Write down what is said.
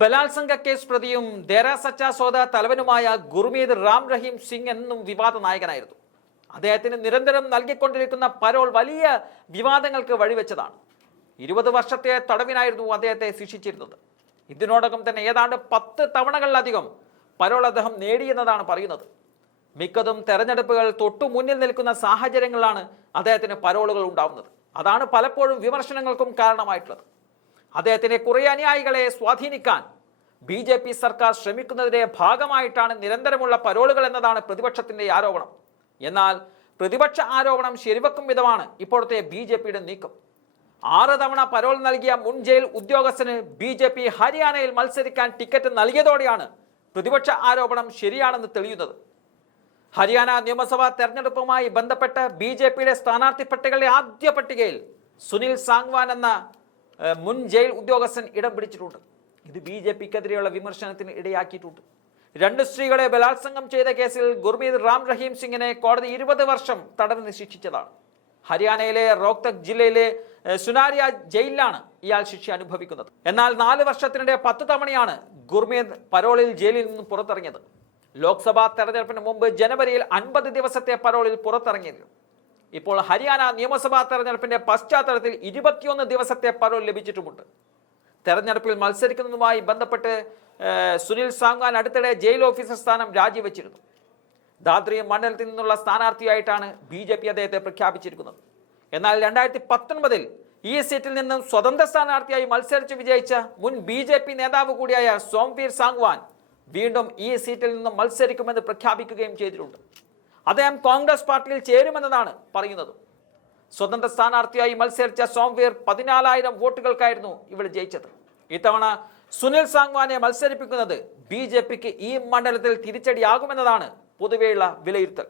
ബലാത്സംഗ കേസ് പ്രതിയും ദേരാ സച്ച സോദ തലവനുമായ ഗുർമീത് റാം റഹീം സിംഗ് എന്നും വിവാദ നായകനായിരുന്നു. അദ്ദേഹത്തിന് നിരന്തരം നൽകിക്കൊണ്ടിരിക്കുന്ന പരോൾ വലിയ വിവാദങ്ങൾക്ക് വഴിവെച്ചതാണ്. ഇരുപത് വർഷത്തെ തടവിനായിരുന്നു അദ്ദേഹത്തെ ശിക്ഷിച്ചിരുന്നത്. ഇതിനോടകം തന്നെ ഏതാണ്ട് പത്ത് തവണകളിലധികം പരോൾ അദ്ദേഹം നേടിയെന്നതാണ് പറയുന്നത്. മിക്കതും തെരഞ്ഞെടുപ്പുകൾ തൊട്ടു മുന്നിൽ നിൽക്കുന്ന സാഹചര്യങ്ങളിലാണ് അദ്ദേഹത്തിന് പരോളുകൾ ഉണ്ടാവുന്നത്. അതാണ് പലപ്പോഴും വിമർശനങ്ങൾക്കും കാരണമായിട്ടുള്ളത്. അദ്ദേഹത്തിന്റെ കുറേ അനുയായികളെ സ്വാധീനിക്കാൻ ബി ജെ പി സർക്കാർ ശ്രമിക്കുന്നതിന്റെ ഭാഗമായിട്ടാണ് നിരന്തരമുള്ള പരോളുകൾ എന്നതാണ് പ്രതിപക്ഷത്തിന്റെ ആരോപണം. എന്നാൽ പ്രതിപക്ഷ ആരോപണം ശരിവെക്കും വിധമാണ് ഇപ്പോഴത്തെ ബി ജെ പിയുടെ നീക്കം. ആറ് തവണ പരോൾ നൽകിയ മുൻ ജയിൽ ഉദ്യോഗസ്ഥന് ബി ജെ പി ഹരിയാനയിൽ മത്സരിക്കാൻ ടിക്കറ്റ് നൽകിയതോടെയാണ് പ്രതിപക്ഷ ആരോപണം ശരിയാണെന്ന് തെളിയുന്നത്. ഹരിയാന നിയമസഭാ തെരഞ്ഞെടുപ്പുമായി ബന്ധപ്പെട്ട് ബി ജെ പിയുടെ സ്ഥാനാർത്ഥി പട്ടികളുടെ ആദ്യ പട്ടികയിൽ സുനിൽ സാങ്വാൻ എന്ന മുൻ ജയിൽ ഉദ്യോഗസ്ഥൻ ഇടം പിടിച്ചിട്ടുണ്ട്. ഇത് ബി ജെ പിക്കെതിരെയുള്ള വിമർശനത്തിന് ഇടയാക്കിയിട്ടുണ്ട്. രണ്ട് സ്ത്രീകളെ ബലാത്സംഗം ചെയ്ത കേസിൽ ഗുർമീത് റാം റഹീം സിംഗിനെ കോടതി ഇരുപത് വർഷം തടവിന് ശിക്ഷിച്ചതാണ്. ഹരിയാനയിലെ റോഹ്തക് ജില്ലയിലെ സുനാരിയ ജയിലിലാണ് ഇയാൾ ശിക്ഷ അനുഭവിക്കുന്നത്. എന്നാൽ നാല് വർഷത്തിനിടെ പത്ത് തവണയാണ് ഗുർമീത് പരോളിൽ ജയിലിൽ നിന്ന് പുറത്തിറങ്ങിയത്. ലോക്സഭാ തെരഞ്ഞെടുപ്പിന് മുമ്പ് ജനുവരിയിൽ അൻപത് ദിവസത്തെ പരോളിൽ പുറത്തിറങ്ങിയിരുന്നു. ഇപ്പോൾ ഹരിയാന നിയമസഭാ തെരഞ്ഞെടുപ്പിന്റെ പശ്ചാത്തലത്തിൽ ഇരുപത്തിയൊന്ന് ദിവസത്തെ പരോൾ ലഭിച്ചിട്ടുമുണ്ട്. തെരഞ്ഞെടുപ്പിൽ മത്സരിക്കുന്നതുമായി ബന്ധപ്പെട്ട് സുനിൽ സാങ്വാൻ അടുത്തിടെ ജയിൽ ഓഫീസർ സ്ഥാനം രാജിവെച്ചിരുന്നു. ദാദ്രി മണ്ഡലത്തിൽ നിന്നുള്ള സ്ഥാനാർത്ഥിയായിട്ടാണ് ബി ജെ പി അദ്ദേഹത്തെ പ്രഖ്യാപിച്ചിരിക്കുന്നത്. എന്നാൽ രണ്ടായിരത്തി പത്തൊൻപതിൽ ഈ സീറ്റിൽ നിന്നും സ്വതന്ത്ര സ്ഥാനാർത്ഥിയായി മത്സരിച്ച് വിജയിച്ച മുൻ ബി ജെ പി നേതാവ് കൂടിയായ സോംവീർ സാങ്വാൻ വീണ്ടും ഈ സീറ്റിൽ നിന്നും മത്സരിക്കുമെന്ന് പ്രഖ്യാപിക്കുകയും ചെയ്തിട്ടുണ്ട്. അദ്ദേഹം കോൺഗ്രസ് പാർട്ടിയിൽ ചേരുമെന്നതാണ് പറയുന്നത്. സ്വതന്ത്ര സ്ഥാനാർത്ഥിയായി മത്സരിച്ച സോംവീർ പതിനാലായിരം വോട്ടുകൾക്കായിരുന്നു ഇവിടെ ജയിച്ചത്. ഇത്തവണ സുനിൽ സാങ്വാനെ മത്സരിപ്പിക്കുന്നത് ബി ജെ പിക്ക് ഈ മണ്ഡലത്തിൽ തിരിച്ചടിയാകുമെന്നതാണ് പൊതുവെയുള്ള വിലയിരുത്തൽ.